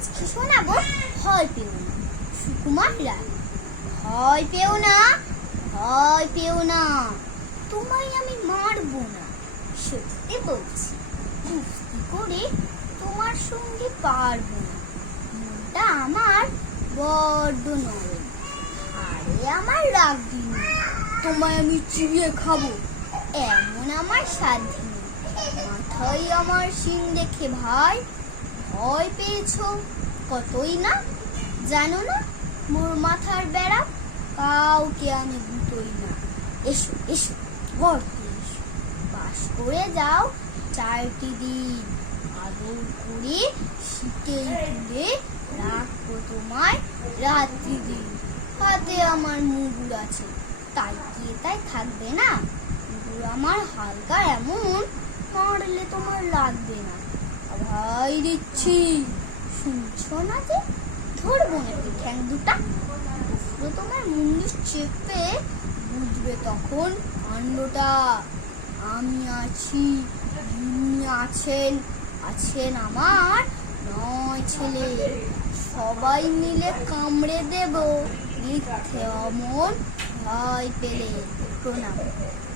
আজকে শোনাবো ভয় পেও না। সুকুমার রায়। ভয় পেও না, ভয় পেও না, তোমায় আমি মারবো না। সত্যি বলছি, কুস্তি করে তোমার সঙ্গে পারবো না। মনটা আমার বড্ড নরম, আরে আমার রাগবি না। তোমায় আমি চিবিয়ে খাবো এমন আমার সাধ্য নেই। মাথায় আমার শিং দেখে ভাই ভয় পেয়েছো কতই না। জানো না মোর মাথার বেড়া, কাউকে আমি গুটোই না। এসো এসো গর্তে এসো, বাস করে যাও 4টি দিন। আদর করে শীতেই তুলে রাখবো তোমায় রাত্রি দিন। হাতে আমার মুগুর আছে, তাই কি তাই থাকবে না? মুগুর আমার হালকা এমন, মারলে তোমার লাগবে না। ভাই দিচ্ছি, শুনছো না যে? ধরবো নাকি ঠ্যাং দুটা? পুরো তোমার মুন্ডু চেপে বুঝবে তখন কাণ্ডটা। আমি আছি, যিনি আছেন, আছেন আমার 9 ছেলে। সবাই মিলে কামড়ে দেব মিথ্যে অমন ভয় পেলে। প্রণাম।